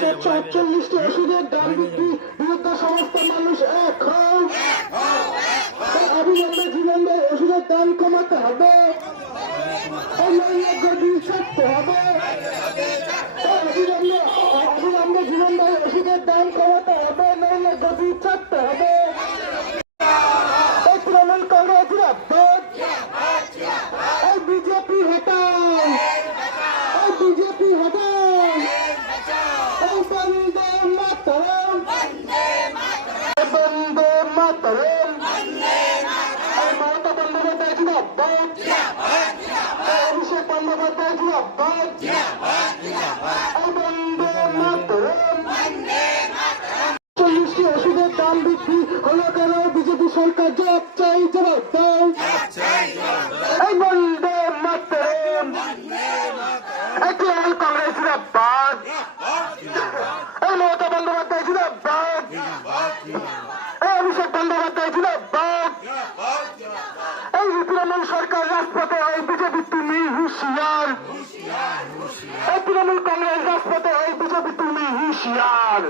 247টি ওষুধের দাম বৃদ্ধি বিরুদ্ধে সমস্ত মানুষ এক হও। অবিলম্বে জীবনদায়ী ওষুধের দাম কমাতে হবে, গদি ছাড়তে হবে। অবিলম্বে জীবনদায়ী ওষুধের দাম কমাতে হবে, নইলে গদি ছাড়তে হবে। তৃণমূল কংগ্রেস বিজেপি হটাও, বিজেপি হটাও। বন্দে মাতরম, বন্দে মাতরম। মমতা বন্দ্যোপাধ্যায় জিন্দাবাদ, অভিষেক বন্দ্যোপাধ্যায় জিন্দাবাদ। বন্দে মাতরম। 40টি ওষুধের দাম বৃদ্ধি হলো কেন? বিজেপি সরকার জবাব চাই, জবাব দাও। বন্দে মাতরম। তৃণমূল কংগ্রেস জিন্দাবাদ, মমতা বন্দ্যোপাধ্যায় জিন্দাবাদ, অভিষেক বন্দ্যোপাধ্যায় জিন্দাবাদ। এই তৃণমূল সরকার রাজপথে, ওই বিজেপি তুমি হুঁশিয়ার। তৃণমূল কংগ্রেস রাজপথে, ওই বিজেপি তুমি হুঁশিয়ার।